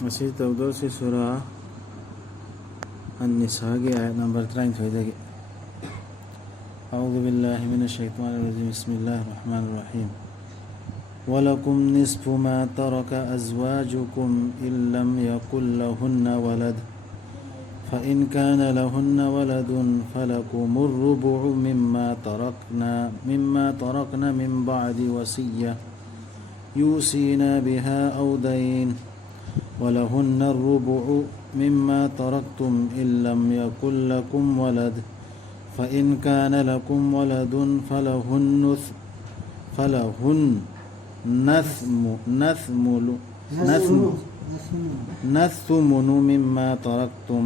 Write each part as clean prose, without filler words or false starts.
Masih tahu si surah An-Nisa ayat number 33. A'udzu billahi minasyaitonir rajim. Bismillahirrahmanirrahim. ولكم نصف ما ترك أزواجكم إن لم يكن لهن ولد فإن كان لهن ولد فلكم الربع مما تركن من بعد وصية يوصين بها أو دين ولهن الربع مما تركتم إن لم يكن لكم ولد فإن كان لكم ولد فلهن نثمن مما تركتم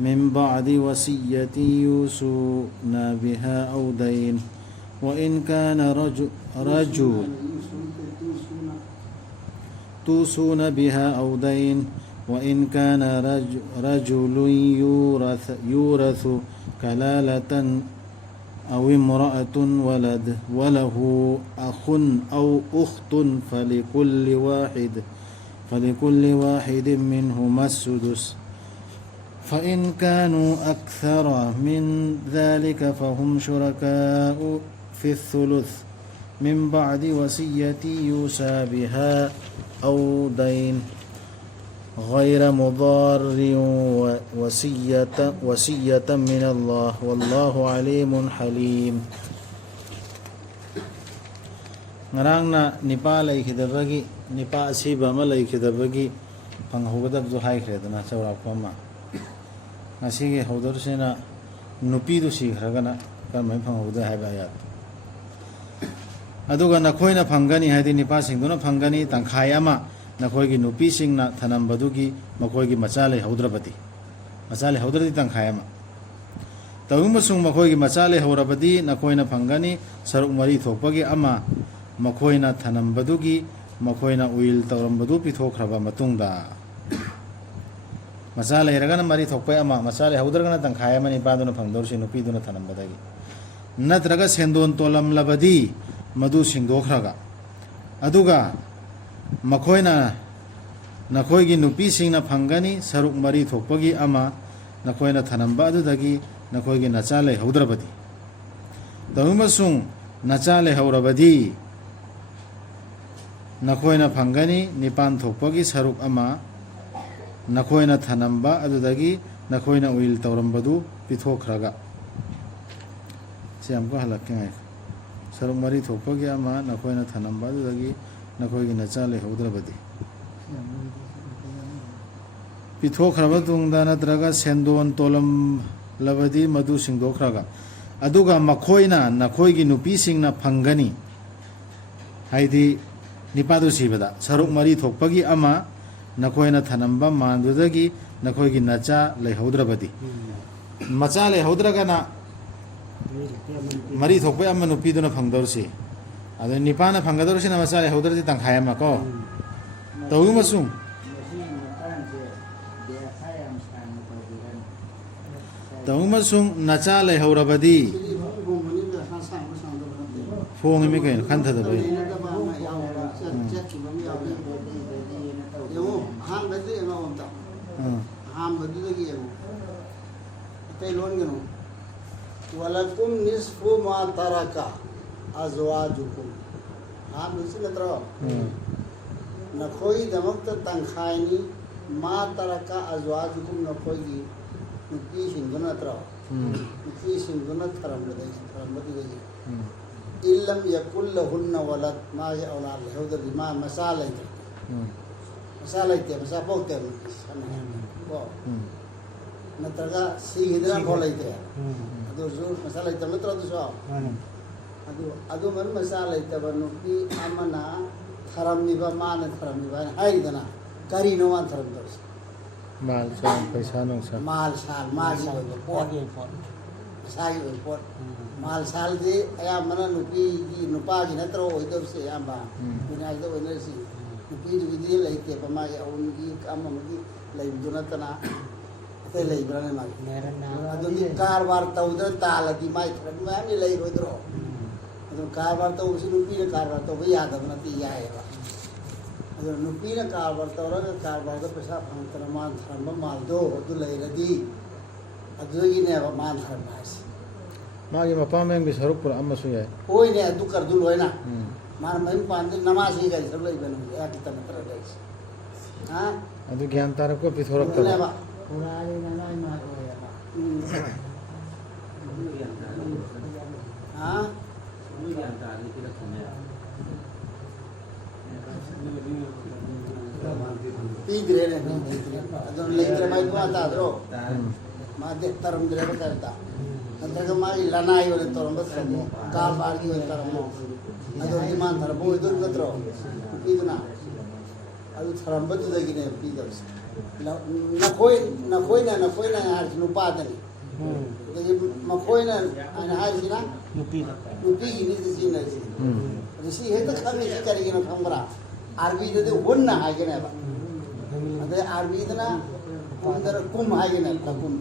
من بعد وصية يوصون بها أو دين وإن كان رجل توصون بها أو دين وإن كان رجل يورث كلالة أو امرأة ولد وله أخ أو أخت فلكل واحد منهما السدس فإن كانوا أكثر من ذلك فهم شركاء في الثلث من بعد وصية يوصى بها أو دين غير مضار وصية من الله والله عليم حليم. Ngarang na nipa lay khidabagi nipa asiba ma lay khidabagi panghugadab jo hai khredana chawra pama ngasigi hodor sena nupi du si khragana kamai phanghuda hai ba yat aduga nakhoina phangani haidi nipa singduna phangani tangkhai ama nakhoigi nupi singna thanambadugi makhoigi macha lay hodrabati macha lay hodradi tangkhai ama tawumasung makhoigi macha lay horabadi nakhoina phangani saruk mari thokpagi ama makhoina thanambadugi makhoina uil tawrambadu pithokhraba matungda macha lairagana mari thokpai ama macha lai haudragana tangkhai ama ni paduna phangdorsi nupiduna thanambadagi natraga sendon tolam labadi madu singdokhraga aduga makhoina nakhoigi nupi singna phangani saruk mari thokpagi ama nakhoina thanamba adudagi nakhoigi nacha lai haudrabadi tawumasung nacha lai haurabadi nakhoina phangani nipan thokpagi saruk ama nakhoina thanamba adudagi nakhoina uil tawrambadu pithokraga siamko halakkengai saruk mari thokpagi ama nakhoina thanamba adudagi nakhoigi nacha le haudrabadi pithokraba tungda natraga sendon tolam labadi madu singdokraga aduga makhoina nakhoigi nupi singna phangani haidi nipadu sibada saruk mari thokpagi ama nakhoina thanamba mandudagi nakhoigi nacha leihaudrabadi macha leihaudragana mari thokpai ama nupiduna phangdorsi adu nipana phangdorsi na macha leihaudradi tangkhai ama ko tawumasung nacha leihaurabadi phongi mi kain khanthada bai ولكم نصف ما ترك أزواجكم هم نسي نترى نخوي دمك تنخايني ما ترك أزواجكم نخوي نكي شندنا ترى نكي شندنا ترى بدي إن لم يكن لهن ولد ما هي أولاد له ما مسالة بوكتر نترى سيدنا بوليته ಅದು ಮಸಾಲೆ ಐತೆ ಮಾತ್ರ ಅದು so ಅದು ಮನ್ ಮಸಾಲೆ ಐತೆ ಬನ್ನುಕಿ ಅಮ್ಮನ ಥರಮ್ನಿಬ ಮಾನ ಥರಮ್ನಿಬ ಹಾಯ್ದನ ಕರಿನೋ ಅಂತ ಥರಮ್ದೋಸ್ ಮಾಲ್ ಸಾಲ್ ಪೈಸಾ ನೋ ಸರ್ ಮಾಲ್ ಸಾಲ್ ಪೋಟ್ ಸಾಗಿ ಪೋಟ್ ಮಾಲ್ ಸಾಲ್ ದಿ ಅಯಾ ಮನ ನುಪಿ ಗಿ ನುಪಾಗಿ ನತ್ರ ಒಯ್ದೋರ್ಸಿ ಅಂಬ ವಿನಾಯ್ದ ಒಯ್ದೋರ್ಸಿ ನುಪಿ ದಿ ಲೈತೆ ಪಮಾಗೆ ಅವನಿಗೆ ಅಮ್ಮನಿಗೆ ಲೈಬ್ದುನತನ leibran ma adu ni karbar tawdra taladi mai thran ma ni lei rodro adu karbar taw sinu pi karbar taw ya da na ti ya ꯑꯗꯨ ꯅꯨꯄꯤꯅ ꯀꯥꯔꯕꯥꯔ ꯇꯧꯔꯒ ꯀꯥꯔꯕꯥꯔꯗ ꯄꯩꯁꯥ ꯐꯪꯗꯅ ꯃꯥꯅ ꯊꯔꯝꯕ ꯃꯥꯜꯗꯣ ꯑꯗꯨ ꯂꯩꯔꯗꯤ ꯑꯗꯨꯗꯒꯤꯅꯦꯕ ꯃꯥꯅ ꯊꯔꯝꯕ ꯍꯥꯏꯁꯦ मागी मपामेंगी सरुक पुरा अमसु याय ꯍꯣꯏꯅꯦ ꯑꯗꯨ ꯀꯔꯗꯨ ꯂꯣꯏꯅ ꯃꯥꯅ ꯃꯌꯨꯝ ꯄꯥꯟꯗ ꯅꯃꯥꯁꯤ ꯀꯔꯤ ꯁꯔꯨꯛ ꯂꯩꯕꯅꯣ ꯑꯌꯥꯛꯀꯤꯇ ꯅꯠꯇ꯭ꯔ ꯂꯩꯔꯤꯁꯦ ꯍꯥ अदु ज्ञान तारको पिथोरक तब ꯑꯗꯨꯅꯦꯕ ꯍꯥ ꯄꯤꯗ꯭ꯔꯦꯅꯦ ꯑꯗꯨꯅ ꯂꯩꯇ꯭ꯔꯦ ꯃꯥꯏ ꯄꯨꯋꯥ ꯇꯥꯗ꯭ꯔꯣ ꯃꯥꯗꯤ ꯇꯔꯝꯗ꯭ꯔꯦꯕ ꯀꯔꯤꯗ ꯅꯠꯇ꯭ꯔꯒ ꯃꯥꯒꯤ ꯂꯅꯥꯏ ꯑꯣꯏꯅ ꯇꯧꯔꯝꯕ ꯊꯔꯝꯃꯣ ꯀꯥꯔꯕꯥꯔꯒꯤ ꯑꯣꯏꯅ ꯇꯧꯔꯝꯃꯣ ꯑꯗꯨꯗꯤ ꯃꯥꯅ ꯊꯔꯝꯕ ꯑꯣꯏꯗꯣꯏ ꯅꯠꯇ꯭ꯔꯣ ꯅꯨꯄꯤꯗꯨꯅ ꯑꯗꯨ ꯊꯔꯝꯕꯗꯨꯗꯒꯤꯅꯦ ꯄꯤꯗꯕꯁꯦ ꯅꯈꯣꯏꯅ ꯍꯥꯏꯔꯤꯁꯤ ꯅꯨꯄꯥꯗꯅꯤ ꯑꯗꯒꯤ ꯃꯈꯣꯏꯅ ꯑꯩꯅ ꯍꯥꯏꯔꯤꯁꯤꯅ ꯅꯨꯄꯤꯒꯤꯅꯤ ꯁꯤꯖꯤꯟꯅꯔꯤꯁꯤ ꯑꯗꯨ ꯁꯤ ꯍꯦꯛꯇ ꯈꯪꯉꯤꯁꯤ ꯀꯔꯤꯒꯤꯅꯣ ꯈꯪꯕ꯭ꯔꯥ ꯑꯥꯔꯕꯤꯗꯗꯤ ꯍꯨꯟꯅ ꯍꯥꯏꯒꯅꯦꯕ ꯑꯗꯩ ꯑꯥꯔꯕꯤꯗꯅ ꯀꯨꯝꯗꯅ ꯀꯨꯝ ꯍꯥꯏꯒꯅꯦꯕ ꯂꯀꯨꯝ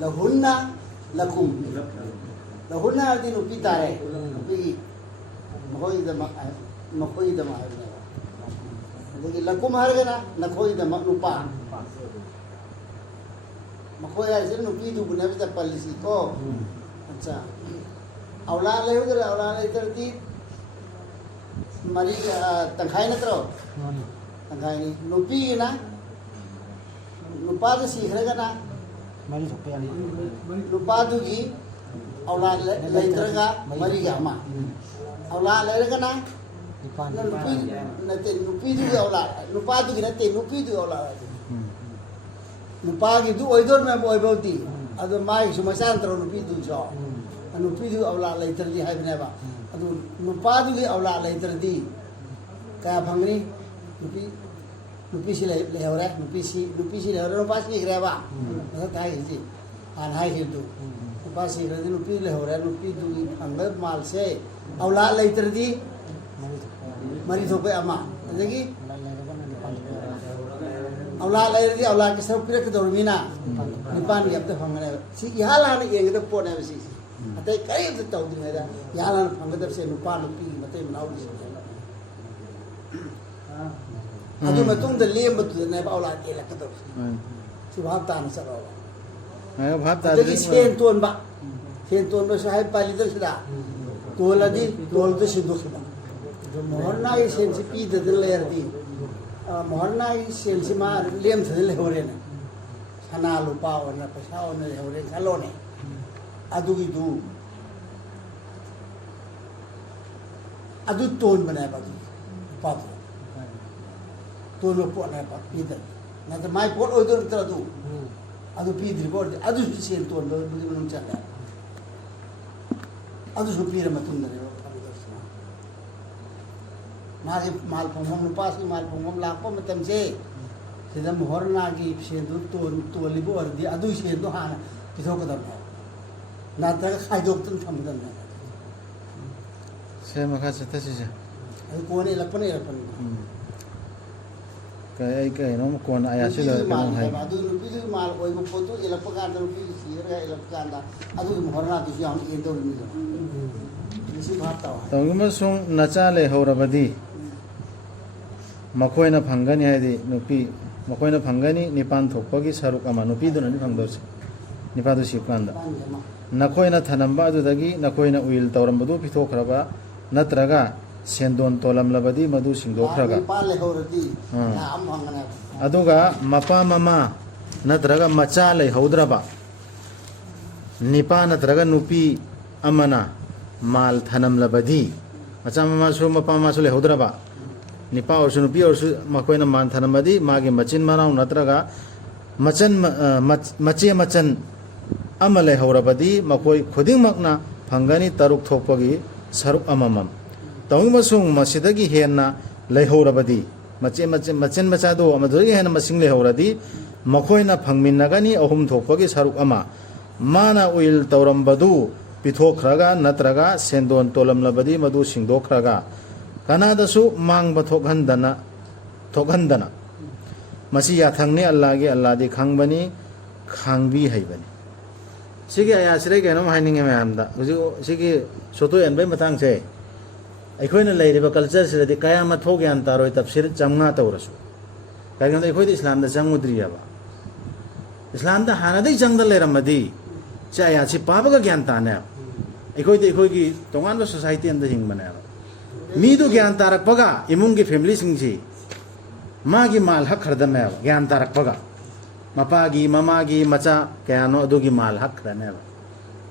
lahunna lakum lahunna ardi nupi tare nupi makoi da ma adagi lakum hargana nakoi da nupa makoi arse nupi du guna bisa polisi ko acha aula le terdi mari tangkai na tro tangkai ni nupi na nupa da sikhregana mari thok pe ani nupadugi aula leitraga mari gama aula leiragana nipan nupi nate nupi du aula nupadugi nate nupi du aula nupagi du oidor na oibauti adu mai sumasantro nupi du jo nupi du aula leitradi haibne ba adu nupadugi aula leitradi ka phangni nupi si lehore nupi si lehore nupa si greba asa thai ji an hai hi du nupa si gredi nupi lehore nupi du anggal mal se aula leitradi mari thope ama adagi aula leitradi aula ke sab pira ke dormina nipan yap te phangane si yahala ne yeng de pone si atai kai de tau di mera yahala phangade se nupa nupi mate manau di adu matungda lembatuda aula elakado si bhab tan saro ayo bhab ta adagi sen ton ba sahib palidar sida toladi tolda sidu sida mohorna i sen si pi de lerdi mohorna i sen si ma lem thade le hore na sana lupa ona pesa ona le hore salone adugi du adu ton banai ba pa tono po na pa pida na ta mai pot oidor tra du adu pidri bor adu sen ton do budi manung cha adu su pira matung na ro mari mal phomom nu pas ki mal phomom la ko matam se sida mohorna gi sen du to libo ardi adu sen do hana kisok da na ta khai dok tun tham da na se makha chata si se adu ko ne lapane kai no kon aya si la mal hai adu nupi du mal oi mo photo elapkan da nupi si ra elapkan da adu mohorna du yang en do ni si bhat ta तंगम सुंग नचा ले होरबदी मखोयना फंगनी है नुपी मखोयना फंगनी निपान थोपगी सरुक अमा नुपी दुननी फंगदोस निपादु सिकांदा नखोयना थनंबा अदुदगी नखोयना will तौरंबदु पिथोखरबा नत्रगा सेंदोन तोलमलबदी मदु सिंगदोखरगा पाल ले होरदी नाम भंगना अदुगा Mopa mama नत्रगा मचा ले हौद्रबा निपा नत्रगा नुपी अमना माल थनमलबदी मचा ममा सु मपा ममा सु ले हौद्रबा निपा और नुपी और मखोयना मान थनमदी मागे मचिन मनाउ नत्रगा मचन मचे मचन अमले हौरबदी मखोय खुदिंगमकना फंगनी तरुक थोपगी सरुक अममम तौंगमसुंग मसिदगी हेन्ना लेहौरबदी मचे मचन मचादो अमदुगी हेन्ना मसिंग लेहौरदी मखोयना फंगमिनगनी अहुम थोपगी सरुक अमा माना उइल तौरंबदु पिथोखरगा नत्रगा सेंदोन तोलमलबदी मदु सिंगदोखरगा कनादसु मांगब थोगहंदना मसी याथंगने अल्लाहगी अल्लाहदी खांगबनी खांगबी हैबनी सिगी आया सिरे के नम हाइनिंग में आमदा हुजु सिगी सोतो एन बे मतंग से अखोइन लेरिबा कल्चर सिरदि कया म थो ज्ञान तारोय तफसीर चमना तौरसु कयन अखोइ इस्लाम दा चंगुद्रियाबा इस्लाम दा हानादै चंगद लेरमदि चाया सि पाबगा ज्ञान ताने अखोइ की तोंगान सोसाइटी अंद हिंगमने मी दु ज्ञान तारकपगा इमुंग की फैमिली सिंगसी मागी माल हक खरदमे ज्ञान तारकपगा मपागी ममागी मचा कयानो अदुगी माल हक खरने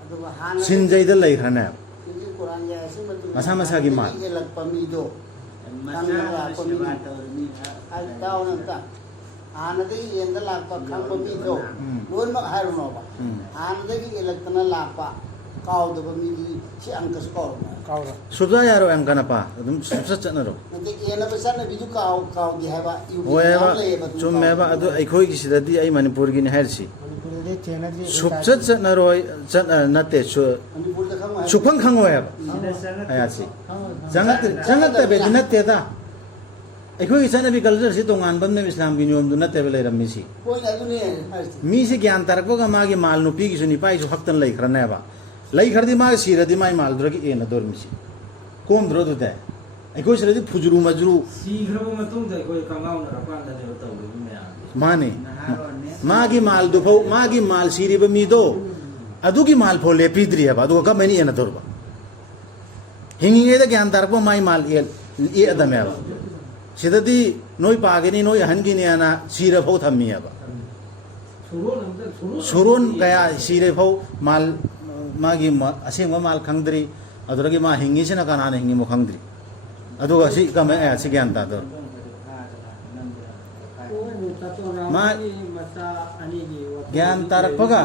ꯑꯗꯨꯒ ꯍꯥꯟꯅ सिनजैद लैखरने ꯀꯨꯔꯥꯟꯒꯤ ꯑꯁꯤꯒꯤ ꯃꯇꯨꯡ ꯃꯁꯥ ꯃꯁꯥꯒꯤ ꯃꯥꯜ ꯌꯦꯜꯂꯛꯄ ꯃꯤꯗꯣ ꯈꯪꯉꯒ ꯂꯥꯛꯄ ꯃꯤ ꯇꯥꯎꯅ ꯑꯝꯇ ꯍꯥꯟꯅꯗꯒꯤ ꯌꯦꯟꯗ ꯂꯥꯛꯄ ꯈꯪꯕ ꯃꯤꯗꯣ ꯂꯣꯏꯅꯃꯛ ꯍꯥꯏꯔꯨꯅꯣꯕ ꯍꯥꯟꯅꯗꯒꯤ ꯌꯦꯜꯂꯛꯇꯅ ꯂꯥꯛꯄ ꯀꯥꯎꯗꯕ ꯃꯤꯗꯤ ꯁꯤ ꯑꯪꯀꯁꯨ ꯀꯥꯎꯔꯝꯃꯣꯏ काउरा सुबजा यारो अंकनपा अदुम सुबजा चनरो ꯅꯠꯇꯦ ꯌꯦꯟꯅꯕ ꯆꯠꯅꯕꯤꯗꯨ ꯀꯥꯎꯗꯦ ꯍꯥꯏꯕ ओएबा चुमेबा अदु अखोइ की सिददि आई मणिपुर की हाइरसी मणिपुरदे थेनदि सुबजा चनरोय चन नते सु ꯃꯅꯤꯄꯨꯔꯗ ꯈꯪꯉꯣꯏ सुखंग खंगोयब आयासी जंगत बेदि नतेदा अखोइ की चनबि कल्चर सि तोंगान बम ने इस्लाम की नियम दु नते लेरमि सि ꯄꯣꯏꯟ ꯑꯗꯨꯅꯦ ꯍꯥꯏꯔꯤꯁꯦ मी से ज्ञान तारकपगा मागी माल नुपी की सुनि पाई सु हक्तन लैखरनेबा लैखरदि मा सिरदि माई माल दुरगी एन दोरमिसि कोम द्रो दुते अखोइ सिरदि फुजुरु मजुरु सीखरबो मतुंग कोई कंगाउन रपान दे तौबि मया माने मागी माल दुफौ मागी माल सिरिबा मीदो अदुगी माल फो लेपिद्रि हबा अदुगा कमेनि एन दोरबा हिंगिंगेदा ज्ञान तारकपा माई माल ए अदमेबा सिददि नोई पागेनि नोई हनगिनि आना सिर फौ थम्मि हबा सुरोन कया सिरे फौ माल मागी असेंग माल खंगद्री अदुरगी मा हिंगी सिना कनाने हिंगी मो खंगद्री अदुगा सि कमे ए सि ज्ञान तादो मा ज्ञान तारकपगा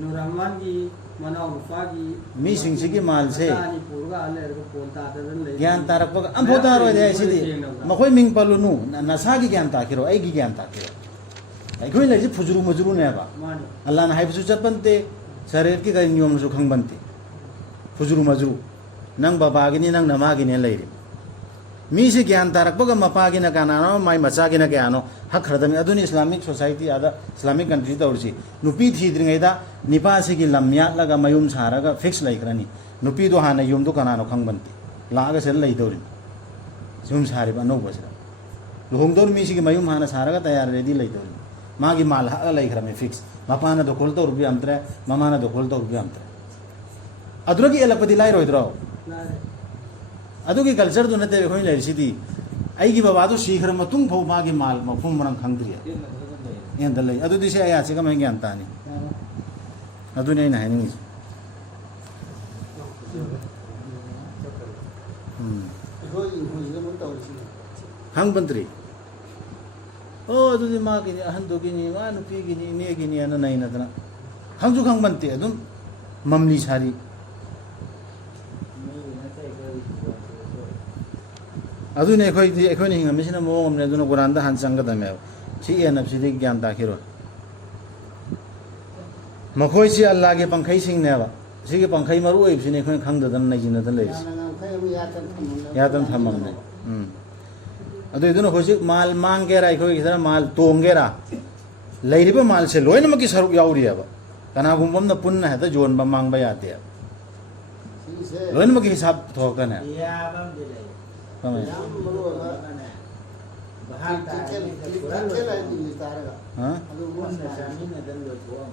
नुरमान की मनाउ नुपागी मी सिंगसिगी माल से तानी पुरगा लेरको पोलता दरन ले ज्ञान तारकपगा अम्फोता रोय दे सिदि मखोय मिंग पलुनु नसागी ज्ञान ताकिरो ऐगी ज्ञान ताकिरो अखोय लेजि फुजुरु मजुरु नेबा माने अल्लाह ना हाइबसु चतपनते शरीर की गई नियम सु खंगबनते फुजुरु मजुरु नंग बाबागिनी नंग नमागिनी लेरि मी से ज्ञान तारकपगा मपागी न कानानो माई मचागी न क्यानो हक खरदमी अदुनि इस्लामिक सोसाइटी आदा इस्लामिक कंट्री तौरसी नुपी थीद्रिङैदा निपासिगी लम्यालगा मयुम सारगा फिक्स लैखरनी नुपी दो हाना युम दो कानानो खंगबनते लागा से लैदौरि जुम सारिबा नोबसरा लुहोंगदौर मी सिगी मयुम हाना सारगा तैयार रेडी लैदौरि मागी माल हक लैखरमी फिक्स मपाना दखल तो रुपये अमत्रे ममाना दखल तो रुपये अमत्रे अदुरगी एलपति लाई रोइद्रो अदुगी कल्चर दु नते खोइ लेरिसिदि आइगी बाबादु सीखर मतुंग फौ मागी माल मफुम मरम खंगद्रि एन दलै अदुदि से आया सिगम ज्ञान तानी अदुनि नै हाइनि ꯑꯩꯈꯣꯏꯒꯤ ꯍꯧꯖꯤꯛ ꯇꯧꯔꯤꯁꯤ हंग बंत्री ओ अदुदि मागी अहंदुगिनी मा नुपीगिनी नेगिनी अन नै नदना हंगजु खंग बनते अदुम ममली सारी अदुने अखोइ हिंगमिसिना मोंग अमने अदुना कुरानदा हान संगदमे सी एनबसिदि ज्ञान ताखिरो मखोइ सि अल्लाह के पंखै सिंगनेबा सिगे पंखै मरु ओइबसिने अखोइ खंगददन नैजिनदन लेस ꯌꯥꯝꯅ ꯉꯝꯈꯩ ꯑꯃ ꯌꯥꯇꯅ यादन थममने अदु इदुना होजि माल मांगेरा अखोइ गिदना माल तोंगेरा लैरिबा माल से लोइनमकि सरुक याउरियाबा कनागुम्बमना पुन्ना हेता जोनबा मांगबा याते ꯁꯤꯁꯦ लोइनमकि हिसाब थोकने याबम दिले कमे ꯌꯥꯝ ꯃꯔꯨ ꯑꯣꯏꯕ ꯇꯤꯀꯦꯜ ꯍꯥꯏꯅꯤ ꯇꯥꯔꯒ हां ꯑꯗꯨ वन्ना जामिना दन लो थोम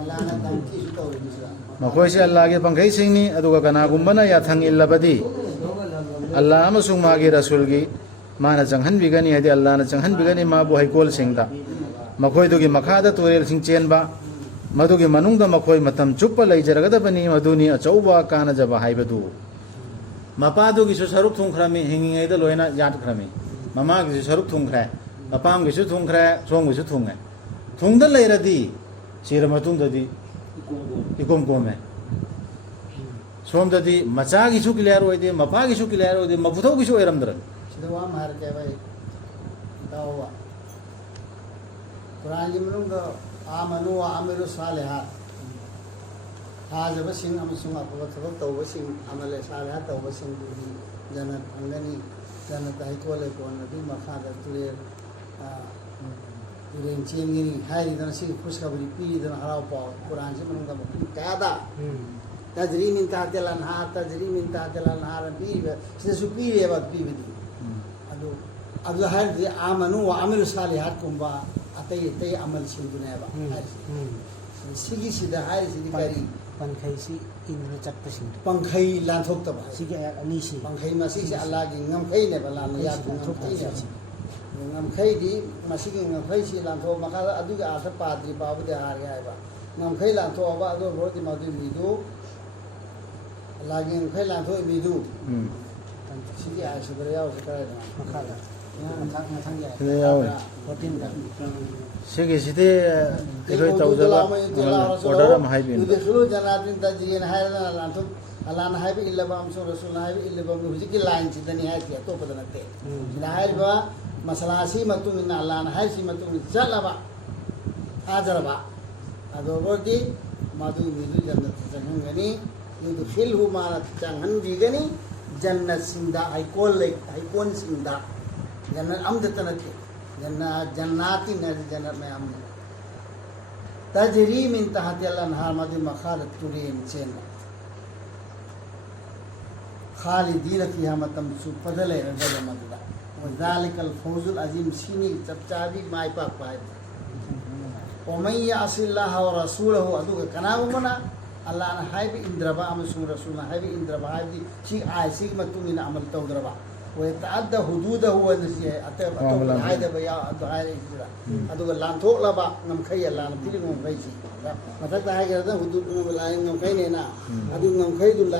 ꯑꯂꯥꯅ ꯇꯝꯀꯤꯁꯨ ꯇꯧꯔꯤꯁꯤꯗ मखोइसे अल्लाह के पंखै सिंगनी अदुगा कनागुम्बना याथंग इल्लबदी अल्लाह अमसुंग मागे रसूल की माना चंगहन बिगनी हदि अल्लाह ना चंगहन बिगनी मा बु हैकोल सिंगदा मखोइ दुगी मखादा तोरेल सिंग चेनबा मदुगी मनुंगदा मखोइ मतम चुप्पा लैजरगदबनी मदुनी अचौबा काना जबा हाइबदु मपादुगी सु सरुक थुंखरामी हिंगिङैदा लोइना यात खरामी ममागी सु सरुक थुंखरा अपामगी सु थुंखरा सोंगी सु थुंगे थुंगदा लैरदी सिर मतुंगददी इकोम कोमे सोमददी मचागी सु क्लियर होइदे मपागी सु क्लियर होइदे मफुथौगी सु ओइरमदरन ꯁꯤꯗ ꯋꯥ ꯑꯃ ꯍꯥꯏꯔꯛꯀꯦ ꯚꯥꯏ ꯇꯥꯎꯕ ꯀꯨꯔꯥꯟꯒꯤ ꯃꯅꯨꯡꯗ ꯑꯥꯃꯅꯨ ꯑꯥꯃꯤꯂꯨ ꯁꯥꯂꯤꯍꯥꯠ ꯊꯥꯖꯕꯁꯤꯡ ꯑꯃꯁꯨꯡ ꯑꯐꯕ ꯊꯕꯛ ꯇꯧꯕꯁꯤꯡ ꯑꯃꯂꯦ ꯁꯥꯂꯤꯍꯥꯠ ꯇꯧꯕꯁꯤꯡꯗꯨꯗꯤ ꯖꯅꯠ ꯐꯪꯒꯅꯤ ꯖꯅꯠꯇ ꯍꯩꯀꯣꯜ ꯂꯩꯀꯣꯜ ꯑꯗꯨꯒꯤ ꯃꯈꯥꯗ ꯇꯨꯔꯦꯜ तुरें चेंगिनी हायरिदन सी खुशखबरी पीरिदन हराव पाव कुरान से मनुंगा कादा तजरी मिन ताहतिल अनहार तजरी मिन ताहतिल अनहार पीबे सिसु पीरे बद पीबदी अदु हायरि आमनु व अमिलु सालिहात कुंबा अतै अतै अमल सिंदुनेबा सिगी सिदा हायरि सिदी करी पंखैसी इनने चटपसिंग पंखै लांथोक्तबा सिगे आयात अनीसी पंखै मसीसे अल्लाह की ngमखै ने बला या ngमखै ngमखै दी मसीगे ngमखै सि लांथो मखा अदु के आर्थ पाद्री बाबु दे हार गया है ngमखै लांथो अबा अदु रोति मदु मिदु अल्लाह की ngमखै लांथो मिदु सिगे आसुदर याव सकरा मखाला मथांग या 네, 야we. 14 दा 시기시대 이거 tawdaba order am haibin yudkhulu janatin tajrin hayna lantu alan haybi illa bam so rasul haybi illa bam hujiki line sidani hay to padanate lahir ba masalasi matum inna alan haysi matum jalaba ajarba adogodi madu midu jannat jangani yudkhilhu ma changan digani jannat sinda aikon sinda jannat amdatanate जन्नाती नदी जन्नत में हमने तजरी मिन तहतिल अनहार मदि मखालत तुरीन chain खालिदीन फिहा मतम सुपदले रजल मददा वजालिकल फौजुल अजीम सीनी चपचाबी my पाक पाए ओमय यासिल्लाह व रसूलहु अदु कनागुमना अल्लाह न हाइबि इंद्रबा अमसु रसूल हाइबि इंद्रबा हाइबि सी आयसिक मतुमिन अमल तौद्रबा ويتعدى حدوده هو نسيه أتى هذا بيا هذا إجرا أدو لانثوك لبا نمخيل لان تيجي نمخيشي مثلا هاي كذا حدود نملاين نمخينينا أدو نمخيل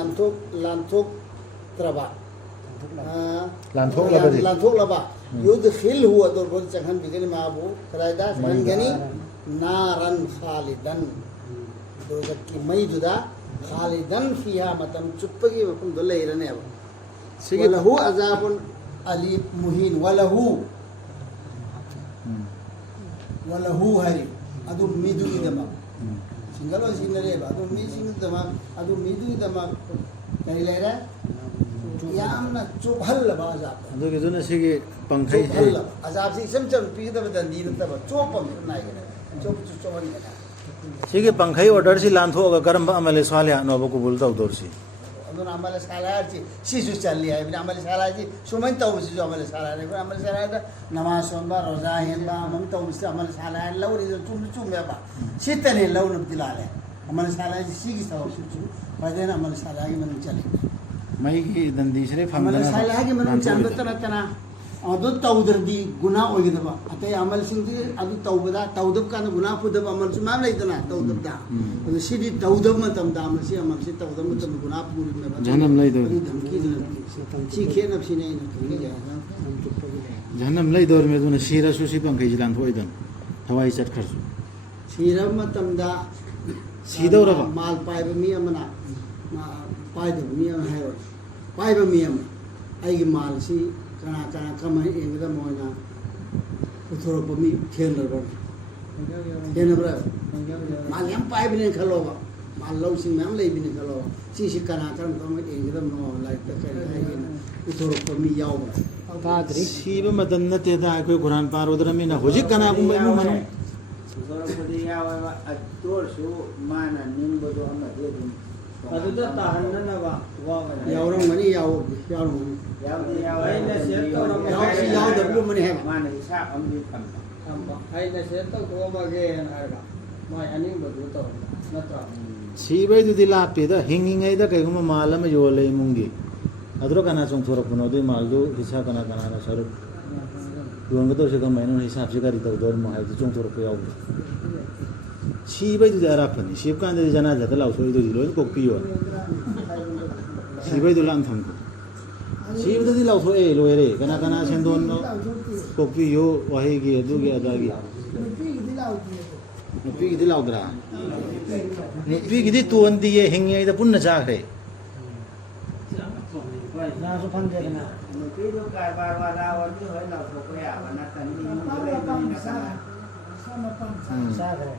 لانثوك تربا لانثوك لبا يدخل هو دور بود جهان بيجي ما أبو كرايدا جهان جني نارن خالدن دوزك كي ميجودا خالدن فيها متم چپگی وکم دلے رنے اب وله عذاب أليم مهين وله هري أدو ميدو إدما سنجلو سينريبا أدو ميدو إدما أدو ميدو إدما كري ليرا يا أمنا چوبهل لبا عذاب أدو كذونا سيجي पंखै चोपहल लबा عذاب سي سم चल पीदा बदन दी तब चोपम नाय चोपहल सिगे पंखै order si lanthो अगर करम अमले स्वालिया नोबो कुबुल तौदोर सी अदुन अमल सालाची सिसु चल्ली है बिना अमल सालाची सुमन तौबसी जो अमल साला ने अमल साला दा नमाज सोमबा रोजा हेंबा हम तौबसी अमल साला लौरी जो चुम मेबा सितने लौ नब्दिलाले अमल सालाची सिगी तौबसी पदेन अमल साला की मन चले मई की दंदीसरे अमल साला की मन चंदतना अदु तौदरदी गुना ओगिदबा अते अमल सिंदी अदु तौबदा तौदब कान गुना फुदब अमल सुमाम लेदना तौदबदा अदु सिदी तौदब मतम दा अमल सि अमल सि तौदब मतम गुना पुर में जन्म लैदोर धमकी सी खेन सिने थोड़ी जा जन्म लैदोर में दुन सिरा सुसी पंखै जिलान थोइदन हवाई चट खर्सु सिरा मतम दा सिदौरबा माल पाइब मी अमना पाइद मी अम हायो पाइब मी अम आइगी माल सि कना कम एंगदा मोना उथोरप मी थेनरबा थेनबरा माल यम पाइबने खलोबा माल लौसिंग मैम लेबिने खलो सी कना कम एंगदा नो लाइक द कई उथोरप मी यावबा पाद्री सीब मदन नतेदा कोई कुरान पारोदरमिना होजिक कना गुमै मनु सुरपदी यावा अतोरसु माना निंबदो अमदे दुम अदुदा ताहन्ननबा वागा यावरम मनी यावरम यावदे यावा अैना सेट तौरम यावसी यावदबलु मनी है माना इसा अमदे थम अैना सेट तौरमगे हारगा माय अनिंबदु तौ नत्रा सीबै दुदि लापेदा हिंगिङैदा कैगुम माल अमा योले मुंगी अदरो कना चोंथोरपुनो दुई मालदु हिसा कना ना सरुप योनगदो से कम मैंने हिसाब से करी तौदोर म हाइ चोंथोरपु याव सीबै दुदि आराफनि सीब कान दि जना जता लाउसोइ दुदि लोइ कोकपियो सीबै दुलान थमको सीब दुदि लाउसो ए लोइरे कना सेंदोन कोकपियो वाहेगी दुगी अदागी नुपी गिदि लाउद्रा नुपी गिदि तुवन दिए हिंगैदा पुन्न जाखरे नासु फंदेना नुपीदो काय बार वाला वरती होय लाव सोकया वना तनी मुले बनी सागरे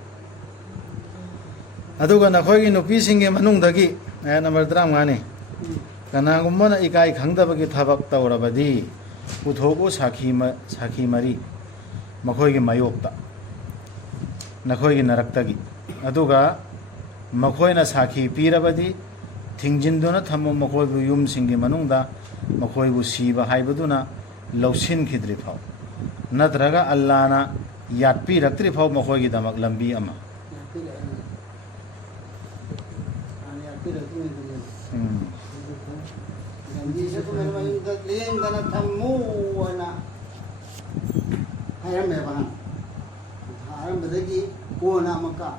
अदुगा नखोगी नुपीसिंगे मनुंगदगी नंबर 35 कनागुम्बना इकाई खंगदबगी थबक तौरबदी पुथोको साखी मरी मखोगी मयोक्ता ꯅꯈꯣꯏꯒꯤ ꯅꯔꯛꯇꯒꯤ ꯑꯗꯨꯒ ꯃꯈꯣꯏꯅ ꯁꯥꯈꯤ ꯄꯤꯔꯕꯗꯤ ꯊꯤꯡꯖꯤꯟꯗꯨꯅ ꯊꯝꯃꯨ ꯃꯈꯣꯏꯕꯨ ꯌꯨꯝꯁꯤꯡꯒꯤ ꯃꯅꯨꯡꯗ ꯃꯈꯣꯏꯕꯨ ꯁꯤꯕ ꯍꯥꯏꯕꯗꯨꯅ ꯂꯧꯁꯤꯟꯈꯤꯗ꯭ꯔꯤ ꯐꯥꯎ ꯅꯠꯇ꯭ꯔꯒ ꯑꯜꯂꯥꯅ ꯌꯥꯠꯄꯤꯔꯛꯇ꯭ꯔꯤ ꯐꯥꯎ ꯃꯈꯣꯏꯒꯤꯗꯃꯛ ꯂꯝꯕꯤ ꯑꯃ ꯂꯝꯕꯤꯁꯦ ꯑꯗꯨꯃꯥꯏꯅ ꯃꯌꯨꯝꯗ ꯂꯦꯡꯗꯅ ꯊꯝꯃꯨ ꯍꯥꯏꯅ ꯍꯥꯏꯔꯝꯃꯦꯕ ꯍꯥꯏꯔꯝꯕꯗꯒꯤ ꯀꯣꯟꯅ ꯑꯃꯨꯛꯀ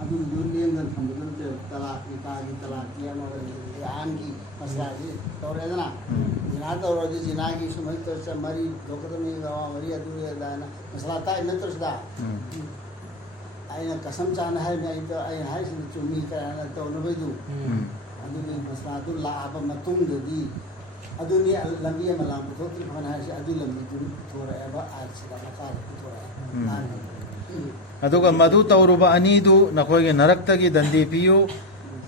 ꯑꯗꯨꯗꯨ ꯂꯦꯡꯗꯅ ꯊꯝꯕꯗꯨ ꯅꯠꯇꯦ ꯇꯂꯥꯛꯀꯤ ꯑꯃꯒ ꯂꯤꯌꯥꯟꯒꯤ ꯃꯁꯂꯥꯁꯤ ꯇꯧꯔꯦꯗꯅ ꯖꯤꯅꯥ ꯇꯧꯔꯗꯤ ꯖꯤꯅꯥꯒꯤ ꯁꯨꯃꯥꯏꯅ ꯇꯧꯔ ꯃꯔꯤ ꯊꯣꯛꯀꯗꯕꯅꯤ ꯃꯔꯤ ꯑꯗꯨ ꯑꯗꯥꯅ ꯃꯁꯂꯥ ꯇꯥꯛꯏ ꯅꯠꯇ꯭ꯔꯁꯤꯗ ꯑꯩꯅ ꯀꯁꯝ ꯆꯥꯅ ꯍꯥꯏꯕꯅꯤ ꯑꯩꯅ ꯍꯥꯏꯔꯤꯁꯤꯅ ꯆꯨꯝꯃꯤ ꯀꯌꯥꯅ ꯇꯧꯅꯕꯩꯗꯨ ꯑꯗꯨꯒꯤ ꯃꯁꯂꯥꯗꯨ ꯂꯥꯛꯑꯕ ꯃꯇꯨꯡꯗꯗꯤ ꯑꯗꯨꯅꯤ ꯂꯝꯕꯤ ꯑꯃ ꯂꯥꯡ ꯄꯨꯊꯣꯛꯇ꯭ꯔꯤ ꯐꯅ ꯍꯥꯏꯔꯤꯁꯦ ꯑꯗꯨ ꯂꯝꯕꯤꯗꯨ ꯄꯨꯊꯣꯔꯛꯑꯦꯕ ꯑꯥꯏꯁꯤꯗ ꯃꯈꯥꯗ ꯄꯨꯊꯣꯔꯛꯑꯦ ꯑꯗꯨꯒ ꯃꯗꯨ ꯇꯧꯔꯨꯕ ꯑꯅꯤꯗꯨ ꯅꯈꯣꯏꯒꯤ ꯅꯔꯛꯇꯒꯤ ꯗꯟꯗꯤ ꯄꯤꯌꯨ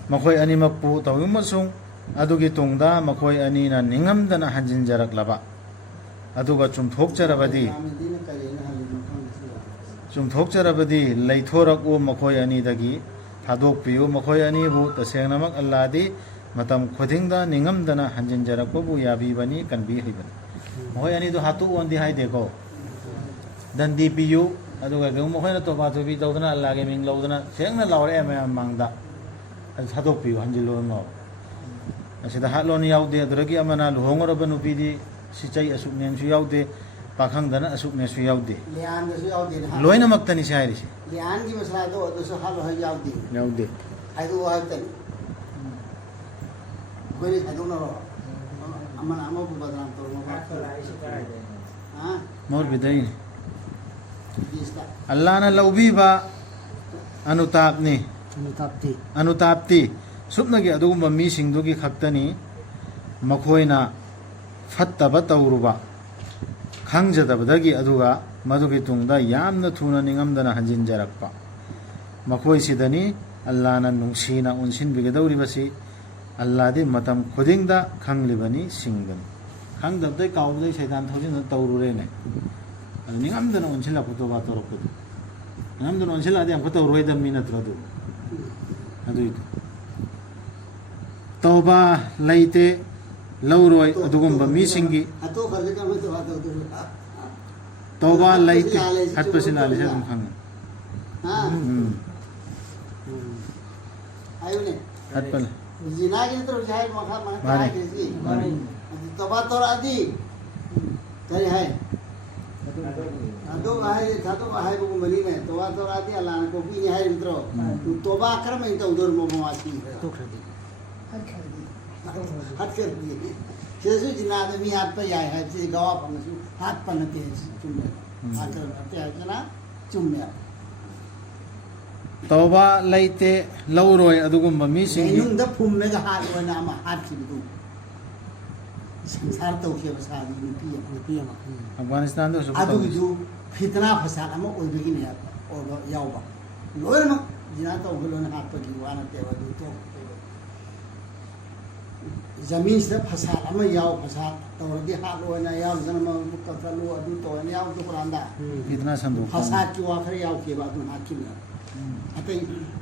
ꯃꯈꯣꯏ ꯑꯅꯤꯃꯛꯄꯨ ꯇꯧꯏ ꯑꯃꯁꯨꯡ ꯑꯗꯨꯒꯤ ꯇꯨꯡꯗ ꯃꯈꯣꯏ ꯑꯅꯤꯅ ꯅꯤꯡꯉꯝꯗꯅ ꯍꯟꯖꯤꯟꯖꯔꯛꯂꯕ ꯑꯗꯨꯒ ꯆꯨꯝꯊꯣꯛꯆꯔꯕꯗꯤ ꯂꯩꯊꯣꯔꯛꯎ ꯃꯈꯣꯏ ꯑꯅꯤꯗꯒꯤ ꯊꯥꯗꯣꯛꯄꯤꯌꯨ ꯃꯈꯣꯏ ꯑꯅꯤꯕꯨ ꯇꯁꯦꯡꯅꯃꯛ ꯑꯜꯂꯥꯗꯤ ꯃꯇꯝ ꯈꯨꯗꯤꯡꯗ ꯅꯤꯡꯉꯝꯗꯅ ꯍꯟꯖꯤꯟꯖꯔꯛꯄꯕꯨ ꯌꯥꯕꯤꯕꯅꯤ ꯀꯟꯕꯤꯔꯤꯕꯅꯤ ꯃꯈꯣꯏ ꯑꯅꯤꯗꯨ ꯍꯥꯠꯇꯣꯛꯑꯣꯟꯗꯤ ꯍꯥꯏꯗꯦꯀꯣ ꯗꯟꯗꯤ ꯄꯤꯌꯨ ꯑꯗꯨꯒ ꯀꯩꯒꯨꯝꯕ ꯃꯈꯣꯏꯅ ꯇꯣꯕꯥ ꯇꯣꯕꯤ ꯇꯧꯗꯅ ꯑꯜꯂꯥꯒꯤ ꯃꯤꯡ ꯂꯧꯗꯅ ꯁꯦꯡꯅ ꯂꯥꯎꯔꯛꯑꯦ ꯃꯌꯥꯝ ꯃꯥꯡꯗ ꯑꯗꯨ ꯊꯥꯗꯣꯛꯄꯤꯌꯨ ꯍꯟꯖꯤꯜꯂꯨꯔꯅꯣ ꯑꯁꯤꯗ ꯍꯥꯠꯂꯣꯟ ꯌꯥꯎꯗꯦ ꯑꯗꯨꯗꯒꯤ ꯑꯃꯅ ꯂꯨꯍꯣꯡꯉꯨꯔꯕ ꯅꯨꯄꯤꯗꯤ ꯁꯤꯆꯩ ꯑꯁꯨꯛꯅꯦꯁꯨ ꯌꯥꯎꯗꯦ ꯄꯥꯈꯪꯗꯅ ꯑꯁꯨꯛꯅꯦꯁꯨ ꯌꯥꯎꯗꯦ ꯂꯤꯌꯥꯟꯗꯁꯨ ꯌꯥꯎꯗꯦ ꯂꯣꯏꯅꯃꯛꯇꯅꯤ ꯁꯤ ꯍꯥꯏꯔꯤꯁꯦ ꯂꯤꯌꯥꯟꯒꯤ ꯃꯁꯂꯥꯗꯣ ꯑꯗꯨꯁꯨ ꯍꯥꯠꯂꯣ ꯍꯥꯏ ꯌꯥꯎꯗꯦ ꯍꯥꯏꯗꯣꯛꯑꯣ ꯍꯥꯏꯕꯇꯅꯤ ꯑꯩꯈꯣꯏꯅ ꯈꯥꯏꯗꯣꯛꯅꯔꯣ ꯑꯃꯅ ꯑꯃꯕꯨ ꯕꯗꯅꯥꯝ ꯇꯧꯔꯝꯃꯕ ꯃꯧꯔꯕꯤꯗꯩꯅꯤ ꯑꯜꯂꯥꯅ ꯂꯧꯕꯤꯕ ꯑꯅꯨꯇꯥꯞꯇꯤ ꯁꯨꯞꯅꯒꯤ ꯑꯗꯨꯒꯨꯝꯕ ꯃꯤꯁꯤꯡꯗꯨꯒꯤ ꯈꯛꯇꯅꯤ ꯃꯈꯣꯏꯅ ꯐꯠꯇꯕ ꯇꯧꯔꯨꯕ ꯈꯪꯖꯗꯕꯗꯒꯤ ꯑꯗꯨꯒ ꯃꯗꯨꯒꯤ ꯇꯨꯡꯗ ꯌꯥꯝꯅ ꯊꯨꯅ ꯅꯤꯡꯉꯝꯗꯅ ꯍꯟꯖꯤꯟꯖꯔꯛꯄ ꯃꯈꯣꯏꯁꯤꯗꯅꯤ ꯑꯜꯂꯥꯅ ꯅꯨꯡꯁꯤꯅ ꯑꯣꯟꯁꯤꯟꯕꯤꯒꯗꯧꯔꯤꯕꯁꯤ ꯑꯜꯂꯥꯗꯤ ꯃꯇꯝ ꯈꯨꯗꯤꯡꯗ ꯈꯪꯂꯤꯕꯅꯤ ꯁꯤꯡꯕꯅꯤ ꯈꯪꯗꯕꯗꯩ ꯀꯥꯎꯕꯗꯩ ꯁꯩꯇꯥꯟ ꯊꯧꯖꯤꯟꯗꯅ ꯇꯧꯔꯨꯔꯦꯅꯦ ꯑꯗꯨ ꯅꯤꯡꯉꯝꯗꯅ ꯑꯣꯟꯁꯤꯜꯂꯛꯄ ꯇꯣꯕꯥ ꯇꯧꯔꯛꯄꯗꯨ ꯅꯤꯡꯉꯝꯗꯅ ꯑꯣꯟꯁꯤꯜꯂꯛꯑꯗꯤ ꯑꯃꯨꯛꯀ ꯇꯧꯔꯣꯏꯗꯕ ꯃꯤ ꯅꯠꯇ꯭ꯔꯣ ꯑꯗꯨꯏꯗꯨ ꯇꯧꯕꯥ ꯂꯩꯇꯦ ꯂꯧꯔꯣꯏ ꯑꯗꯨꯒꯨꯝꯕ ꯃꯤꯁꯤꯡꯒꯤ ꯇꯧꯕꯥ ꯂꯩꯇꯦ ꯍꯠꯄꯁꯤ ꯂꯥꯜꯂꯤꯁꯦ ꯑꯗꯨꯝ ꯈꯪꯉꯤ ꯍꯠꯄ ꯖꯤꯅꯥꯒꯤ ꯅꯠꯇ꯭ꯔꯣ ꯍꯥꯏ ꯃꯈꯥ ꯃꯥꯅꯤ ꯃꯥꯅꯤ ꯇꯣꯕꯥ ꯇꯧꯔꯛꯑꯗꯤ ꯀꯔꯤ ꯍꯥꯏ ꯊꯥꯗꯣꯛ ꯍꯥꯏꯕꯒꯨꯝꯕꯅꯤꯅꯦ ꯇꯣꯕꯥ ꯇꯧꯔꯛꯑꯗꯤ ꯑꯜꯂꯥꯅ ꯀꯣꯛꯄꯤꯅꯤ ꯍꯥꯏ ꯅꯠꯇ꯭ꯔꯣ ꯇꯣꯕꯥ ꯀꯔꯝꯍꯥꯏꯅ ꯇꯧꯗꯣꯔꯤꯃꯣ ꯃꯃꯥꯁꯤ ꯍꯠꯈ꯭ꯔꯗꯤ ꯁꯤꯗꯁꯨ ꯖꯤꯅꯥꯗ ꯃꯤ ꯍꯥꯠꯄ ꯌꯥꯏ ꯍꯥꯏꯕꯁꯤ ꯒꯋꯥ ꯐꯪꯉꯁꯨ ꯍꯥꯠꯄ ꯅꯠꯇꯦ ꯆꯨꯝꯃꯦ ꯍꯥꯠꯄ ꯅꯠꯇꯦ ꯍꯥꯏꯕꯁꯤꯅ ꯆꯨꯝꯃꯦ ꯇꯧꯕꯥ ꯂꯩꯇꯦ ꯂꯧꯔꯣꯏ ꯑꯗꯨꯒꯨꯝꯕ ꯃꯤꯁꯤꯡꯒꯤ ꯃꯅꯨꯡꯗ ꯐꯨꯝꯂꯒ ꯍꯥꯠꯂꯣꯏꯅ ꯑꯃ ꯍꯥꯠꯈꯤꯕꯗꯨ ꯁꯪꯁꯥꯔ ꯇꯧꯈꯤꯕ ꯁꯥꯗꯤ ꯅꯨꯄꯤ ꯑꯃ ꯑꯐꯒꯥꯅꯤꯁꯇꯥꯟꯗꯁꯨ ꯑꯗꯨꯒꯤꯁꯨ ꯐꯤꯇꯅꯥ ꯐꯁꯥꯠ ꯑꯃ ꯑꯣꯏꯕꯒꯤꯅꯦ ꯑꯣꯏꯕ ꯌꯥꯎꯕ ꯂꯣꯏꯅꯃꯛ ꯖꯤꯅꯥ ꯇꯧꯕ ꯂꯣꯏꯅ ꯍꯥꯠꯄꯒꯤ ꯋꯥ ꯅꯠꯇꯦꯕ ꯑꯗꯨ ꯖꯃꯤꯟꯁꯤꯗ ꯐꯁꯥꯠ ꯑꯃ ꯌꯥꯎ ꯐꯁꯥꯠ ꯇꯧꯔꯗꯤ ꯍꯥꯠꯂꯣꯏꯅ ꯌꯥꯎꯗꯅ ꯃꯕꯨꯛ ꯀꯛꯊꯠꯂꯨ ꯑꯗꯨ ꯇꯧꯔꯅ ꯌꯥꯎꯗ ꯀꯨꯔꯥꯟꯗ ꯐꯤꯇꯅꯥ ꯁꯟꯗꯣꯛ ꯐꯁꯥꯠꯀꯤ ꯋꯥ ꯈꯔ ꯌꯥꯎꯈꯤꯕ ꯑꯗꯨ ꯍꯥꯠꯈꯤꯕꯅꯦ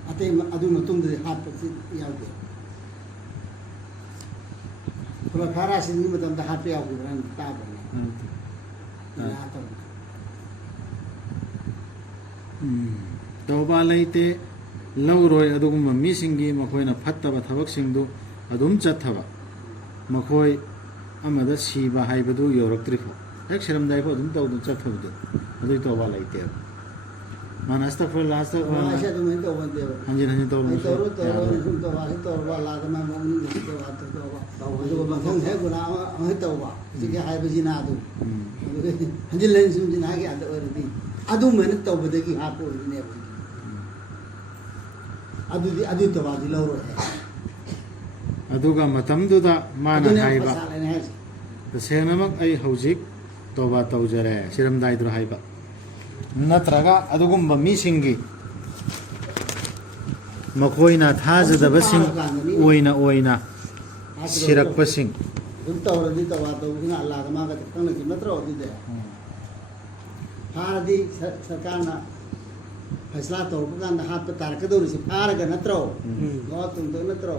ꯑꯇꯩ ꯑꯗꯨ ꯃꯇꯨꯡꯗꯗꯤ ꯍꯥꯠꯄꯁꯤ ꯌꯥꯎꯗꯦ ꯈꯨꯂꯐꯥꯔꯥꯁꯤꯡꯒꯤ ꯃꯇꯝꯗ ꯍꯥꯠꯄ ꯌꯥꯎꯈꯤꯕ꯭ꯔꯥ ꯇꯥꯕꯅꯦ ꯇꯧꯕꯥ ꯂꯩꯇꯦ ꯂꯧꯔꯣꯏ ꯑꯗꯨꯒꯨꯝꯕ ꯃꯤꯁꯤꯡꯒꯤ ꯃꯈꯣꯏꯅ ꯐꯠꯇꯕ ꯊꯕꯛꯁꯤꯡꯗꯨ ꯑꯗꯨꯝ ꯆꯠꯊꯕ ꯃꯈꯣꯏ ꯑꯃꯗ ꯁꯤꯕ ꯍꯥꯏꯕꯗꯨ ꯌꯧꯔꯛꯇ꯭ꯔꯤꯐꯥꯎ ꯍꯦꯛ ꯁꯤꯔꯝꯗꯥꯏꯐꯥꯎ ꯑꯗꯨꯝ ꯇꯧꯗꯨꯅ ꯆꯠꯊꯕꯗꯨ ꯑꯗꯨꯏ ꯇꯧꯕꯥ ꯂꯩꯇꯦꯕ ꯃꯥꯅ ꯑꯁꯇꯛꯐꯔꯨꯜꯂꯥ ꯑꯗꯨꯃꯥꯏꯅ ꯇꯧꯕ ꯅꯠꯇꯦꯕ ꯍꯟꯖꯤꯟ ꯍꯟꯖꯤꯟ ꯇꯧꯔꯁꯨ ꯁꯨꯝ ꯇꯧꯕ ꯑꯜꯂꯥꯗ ꯃꯥ ꯃꯑꯣꯡ ꯇꯧꯕ ꯑꯗꯨꯒ ꯃꯊꯪ ꯍꯦꯛ ꯒꯨꯅꯥ ꯑꯃ ꯇꯧꯕ ꯍꯧꯖꯤꯛꯀꯤ ꯍꯥꯏꯕ ꯖꯤꯅꯥꯗꯨ ꯍꯟꯖꯤꯟ ꯍꯟꯖꯤꯟ ꯁꯨꯝ ꯖꯤꯅꯥꯒꯤ ꯑꯗ ꯑꯣꯏꯔꯗꯤ ꯑꯗꯨꯃꯥꯏꯅ ꯇꯧꯕꯗꯒꯤ ꯍꯥꯠꯄ ꯑꯣꯏꯗꯣꯏꯅꯦꯕ ꯑꯗꯨ ꯇꯣꯕꯥꯗꯤ ꯂꯧꯔꯣꯏ ꯑꯗꯨꯒ ꯃꯇꯝꯗꯨꯗ ꯃꯥꯅ ꯍꯥꯏꯕ ꯇꯁꯦꯡꯅꯃꯛ ꯑꯩ ꯍꯧꯖꯤꯛ ꯇꯣꯕꯥ ꯇꯧꯖꯔꯦ ꯁꯤꯔꯝꯗꯥꯏꯗꯨꯔ ꯍꯥꯏꯕ ꯅꯠꯇ꯭ꯔꯒ ꯑꯗꯨꯒꯨꯝꯕ ꯃꯤꯁꯤꯡꯒꯤ ꯃꯈꯣꯏꯅ ꯊꯥꯖꯗꯕꯁꯤꯡ ꯑꯣꯏꯅ ꯁꯤꯔꯛꯄꯁꯤꯡ ꯑꯗꯨꯝ ꯇꯧꯔꯗꯤ ꯇꯣꯕꯥ ꯇꯧꯕꯁꯤꯅ ꯑꯜꯂꯥꯍꯒ ꯃꯥꯒ ꯈꯪꯅꯈꯤ ꯅꯠꯇ꯭ꯔꯣ ꯑꯗꯨꯗꯤ ꯐꯥꯔꯗꯤ ꯁꯔꯀꯥꯔꯅ ꯐꯩꯁꯂꯥ ꯇꯧꯔꯛꯄ ꯀꯥꯟꯗ ꯍꯥꯠꯄ ꯇꯥꯔꯛꯀꯗꯧꯔꯤꯁꯤ ꯐꯥꯔꯒ ꯅꯠꯇ꯭ꯔꯣ ꯉꯥꯎ ꯇꯨꯡꯗ ꯅꯠꯇ꯭ꯔꯣ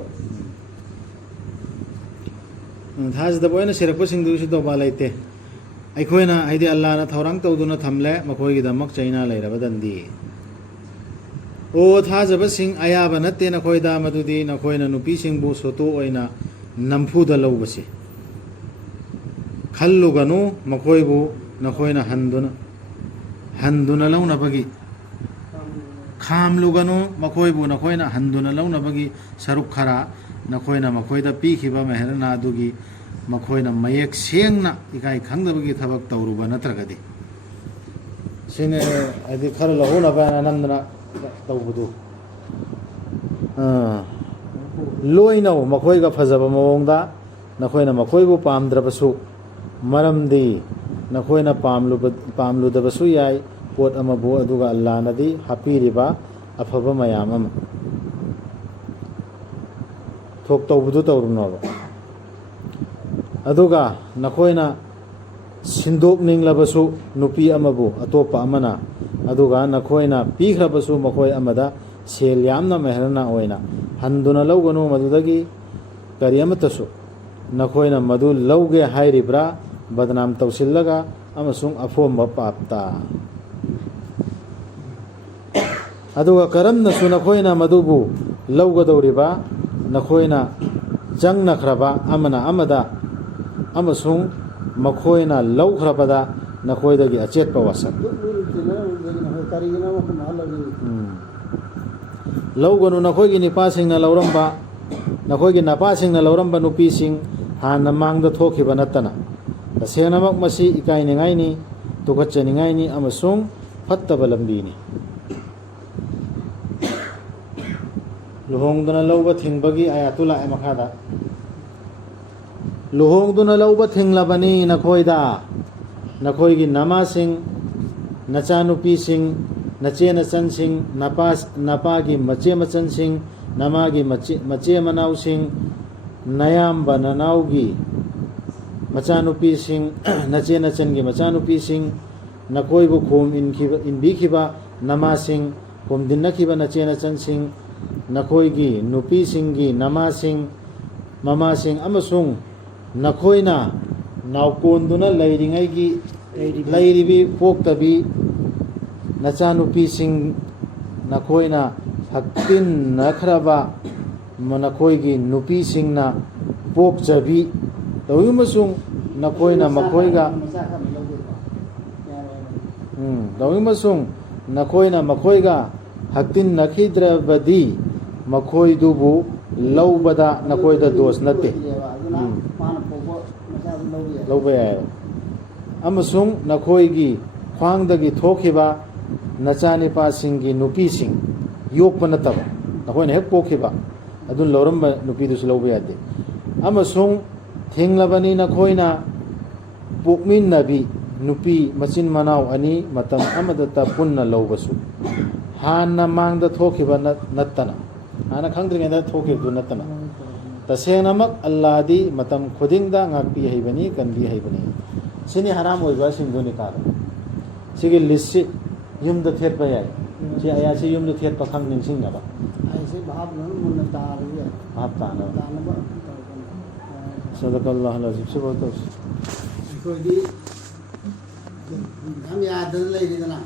ꯊꯥꯖꯗꯕ ꯑꯣꯏꯅ ꯁꯤꯔꯛꯄꯁꯤꯡꯗꯨꯁꯨ ꯇꯧꯕ ꯂꯩꯇꯦ ꯑꯩꯈꯣꯏꯅ ꯍꯥꯏꯗꯤ ꯑꯜꯂꯥꯍꯅ ꯊꯧꯔꯥꯡ ꯇꯧꯗꯨꯅ ꯊꯝꯂꯦ ꯃꯈꯣꯏꯒꯤꯗꯃꯛ ꯆꯩꯅꯥ ꯂꯩꯔꯕꯗꯟꯗꯤ ꯑꯣ ꯊꯥꯖꯕꯁꯤꯡ ꯑꯌꯥꯕ ꯅꯠꯇꯦ ꯅꯈꯣꯏꯗ ꯃꯗꯨꯗꯤ ꯅꯈꯣꯏꯅ ꯅꯨꯄꯤꯁꯤꯡꯕꯨ ꯁꯣꯇꯣ ꯑꯣꯏꯅ ꯅꯝꯐꯨꯗ ꯂꯧꯕꯁꯤ ꯈꯜꯂꯨꯒꯅꯨ ꯃꯈꯣꯏꯕꯨ ꯅꯈꯣꯏꯅ ꯍꯟꯗꯨꯅ ꯂꯧꯅꯕꯒꯤ ꯈꯥꯝꯂꯨꯒꯅꯨ ꯃꯈꯣꯏꯕꯨ ꯅꯈꯣꯏꯅ ꯍꯟꯗꯨꯅ ꯂꯧꯅꯕꯒꯤ ꯁꯔꯨꯛ ꯈꯔ ꯅꯈꯣꯏꯅ ꯃꯈꯣꯏꯗ ꯄꯤꯈꯤꯕ ꯃꯦꯍꯔꯅꯥ ꯑꯗꯨꯒꯤ ꯃꯈꯣꯏꯅ ꯃꯌꯦꯛ ꯁꯦꯡꯅ ꯏꯀꯥꯏ ꯈꯪꯗꯕꯒꯤ ꯊꯕꯛ ꯇꯧꯔꯨꯕ ꯅꯠꯇ꯭ꯔꯒꯗꯤ ꯁꯤꯅ ꯍꯥꯏꯗꯤ ꯈꯔ ꯂꯧꯍꯧꯅꯕ ꯅꯝꯗꯅ ꯇꯧꯕꯗꯨ ꯂꯣꯏꯅꯧ ꯃꯈꯣꯏꯒ ꯐꯖꯕ ꯃꯑꯣꯡꯗ ꯅꯈꯣꯏꯅ ꯃꯈꯣꯏꯕꯨ ꯄꯥꯝꯗ꯭ꯔꯕꯁꯨ ꯃꯔꯝꯗꯤ ꯅꯈꯣꯏꯅ ꯄꯥꯝꯂꯨꯗꯕꯁꯨ ꯌꯥꯏ ꯄꯣꯠ ꯑꯃꯕꯨ ꯑꯗꯨꯒ ꯑꯜꯂꯥꯍꯅꯗꯤ ꯍꯥꯞꯄꯤꯔꯤꯕ ꯑꯐꯕ ꯃꯌꯥꯝ ꯑꯃ ꯊꯣꯛ ꯇꯧꯕꯗꯨ ꯇꯧꯔꯨꯅꯣꯕ ꯑꯗꯨꯒ ꯅꯈꯣꯏꯅ ꯁꯤꯟꯗꯣꯛꯅꯤꯡꯂꯕꯁꯨ ꯅꯨꯄꯤ ꯑꯃꯕꯨ ꯑꯇꯣꯞꯄ ꯑꯃꯅ ꯑꯗꯨꯒ నꯈꯣꯏꯅ ꯄꯤꯈ꯭ꯔꯕꯁꯨ ꯃꯈꯣꯏ ꯑꯃꯗ ꯁꯦꯜ ꯌꯥꯝꯅ ꯃꯦꯍꯔꯅꯥ ꯑꯣꯏꯅ ꯍꯟꯗꯨꯅ ꯂꯧꯒꯅꯨ ꯃꯗꯨꯗꯒꯤ ꯀꯔꯤ ꯑꯃꯠꯇꯁꯨ ꯅꯈꯣꯏꯅ ꯃꯗꯨ ꯂꯧꯒꯦ ꯍꯥꯏꯔꯤꯕ꯭ꯔꯥ ꯕꯗꯅꯥꯝ ꯇꯧꯁꯤꯜꯂꯒ ꯑꯃꯁꯨꯡ ꯑꯐꯣꯝꯕ ꯄꯥꯞꯇ ꯑꯗꯨꯒ ꯀꯔꯝꯅꯁꯨ ꯅꯈꯣꯏꯅ ꯃꯗꯨꯕꯨ ꯂꯧꯒꯗꯧꯔꯤꯕ ꯅꯈꯣꯏꯅ ꯆꯪꯅꯈ꯭ꯔꯕ ꯑꯃꯅ ꯑꯃꯗ ꯑꯃꯁꯨꯡ ꯃꯈꯣꯏꯅ ꯂꯧꯈ꯭ꯔꯕꯗ ꯅꯈꯣꯏꯗꯒꯤ ꯑꯆꯦꯠꯄ ꯋꯥꯁꯛ ꯂꯧꯒꯅꯨ ꯅꯈꯣꯏꯒꯤ ꯅꯄꯥꯁꯤꯡꯅ ꯂꯧꯔꯝꯕ ꯅꯨꯄꯤꯁꯤꯡ ꯍꯥꯟꯅ ꯃꯥꯡꯗ ꯊꯣꯛꯈꯤꯕ ꯅꯠꯇꯅ ꯇꯁꯦꯡꯅꯃꯛ ꯃꯁꯤ ꯏꯀꯥꯏꯅꯤꯡꯉꯥꯏꯅꯤ ꯇꯨꯀꯠꯆꯅꯤꯡꯉꯥꯏꯅꯤ ꯑꯃꯁꯨꯡ ꯐꯠꯇꯕ ꯂꯝꯕꯤꯅꯤ ꯂꯨꯍꯣꯡꯗꯨꯅ ꯂꯧꯕ ꯊꯤꯡꯕꯒꯤ ꯑꯌꯥꯠꯇꯨ ꯂꯥꯛꯑꯦ ꯃꯈꯥꯗ ꯂꯨꯍꯣꯡꯗꯨꯅ ꯂꯧꯕ ꯊꯤꯡꯂꯕꯅꯤ ꯅꯈꯣꯏꯗ ꯅꯈꯣꯏꯒꯤ ꯅꯃꯥꯁꯤꯡ ꯅꯆꯥꯅꯨꯄꯤꯁꯤꯡ ꯅꯆꯦꯅꯆꯟꯁꯤꯡ ꯅꯄꯥꯒꯤ ꯃꯆꯦ ꯃꯆꯟꯁꯤꯡ ꯅꯃꯥꯒꯤ ꯃꯆꯦ ꯃꯅꯥꯎꯁꯤꯡ ꯅꯌꯥꯝꯕ ꯅꯅꯥꯎꯒꯤ ꯃꯆꯥꯅꯨꯄꯤꯁꯤꯡ ꯅꯆꯦꯅꯆꯟꯒꯤ ꯃꯆꯥꯅꯨꯄꯤꯁꯤꯡ ꯅꯈꯣꯏꯕꯨ ꯈꯣꯝ ꯏꯟꯕꯤꯈꯤꯕ ꯅꯃꯥꯁꯤꯡ ꯈꯣꯝꯗꯤꯟꯅꯈꯤꯕ ꯅꯆꯦꯅꯆꯟꯁꯤꯡ ꯅꯈꯣꯏꯒꯤ ꯅꯨꯄꯤꯁꯤꯡꯒꯤ ꯃꯃꯥꯁꯤꯡ ꯑꯃꯁꯨꯡ ꯅꯈꯣꯏꯅ ꯅꯥꯎꯀꯣꯟꯗꯨꯅ ꯂꯩꯔꯤꯕꯤ ꯄꯣꯛꯇꯕꯤ ꯅꯆꯥꯅꯨꯄꯤꯁꯤꯡ ꯅꯈꯣꯏꯅ ꯍꯛꯇꯤꯟꯅꯈ꯭ꯔꯕ ꯅꯈꯣꯏꯒꯤ ꯅꯨꯄꯤꯁꯤꯡꯅ ꯄꯣꯛꯆꯕꯤ ꯇꯧꯏꯃꯁꯨꯡ ꯅꯈꯣꯏꯅ ꯃꯈꯣꯏꯒ ꯍꯛꯇꯤꯟꯅꯈꯤꯗ꯭ꯔꯕꯗꯤ ꯃꯈꯣꯏꯗꯨꯕꯨ ꯂꯧꯕꯗ ꯅꯈꯣꯏꯗ ꯗꯣꯁ ꯅꯠꯇꯦ ꯂꯧꯕ ꯌꯥꯏꯑꯕ ꯑꯃꯁꯨꯡ ꯅꯈꯣꯏꯒꯤ ꯈ꯭ꯋꯥꯡꯗꯒꯤ ꯊꯣꯛꯈꯤꯕ ꯅꯆꯥꯅꯤꯄꯥꯁꯤꯡꯒꯤ ꯅꯨꯄꯤꯁꯤꯡ ꯌꯣꯛꯄ ꯅꯠꯇꯕ ꯅꯈꯣꯏꯅ ꯍꯦꯛ ꯄꯣꯛꯈꯤꯕ ꯑꯗꯨ ꯂꯧꯔꯝꯕ ꯅꯨꯄꯤꯗꯨꯁꯨ ꯂꯧꯕ ꯌꯥꯗꯦ ꯑꯃꯁꯨꯡ ꯊꯤꯡꯂꯕꯅꯤ ꯅꯈꯣꯏꯅ ꯄꯣꯛꯃꯤꯟꯅꯕꯤ ꯅꯨꯄꯤ ꯃꯆꯤꯟ ꯃꯅꯥꯎ ꯑꯅꯤ ꯃꯇꯝ ꯑꯃꯗꯇ ꯄꯨꯟꯅ ꯂꯧꯕꯁꯨ ꯍꯥꯟꯅ ꯃꯥꯡꯗ ꯊꯣꯛꯈꯤꯕ ꯅꯠꯇꯅ ꯍꯥꯟꯅ ꯈꯪꯗ꯭ꯔꯤꯉꯩꯗ ꯊꯣꯛꯈꯤꯕꯗꯨ ꯅꯠꯇꯅ ꯇꯁꯦꯡꯅꯃꯛ ꯑꯜꯂꯥꯍꯗꯤ ꯃꯇꯝ ꯈꯨꯗꯤꯡꯗ ꯉꯥꯛꯄꯤ ꯍꯩꯕꯅꯤ ꯀꯟꯕꯤ ꯍꯩꯕꯅꯤ ꯁꯤꯅꯤ ꯍꯔꯥꯝ ꯑꯣꯏꯕꯁꯤꯡꯗꯨꯅꯤ ꯀꯥꯗ ꯁꯤꯒꯤ ꯂꯤꯁꯁꯤ ꯌꯨꯝꯗ ꯊꯦꯠꯄ ꯌꯥꯏ ꯁꯤ ꯑꯌꯥꯁꯤ ꯌꯨꯝꯗ ꯊꯦꯠꯄ ꯈꯪ ꯅꯤꯡꯁꯤꯡꯅꯕ ꯚꯥꯞ ꯇꯥꯅꯕ ꯁꯗꯀꯜꯂꯥꯍꯨ ꯑꯜ-ꯑꯖꯤꯝ ꯁꯤꯐꯥꯎ ꯇꯧꯁꯤ ꯑꯩꯈꯣꯏꯗꯤ ꯌꯥꯝ ꯌꯥꯗꯅ ꯂꯩꯔꯤꯗꯅ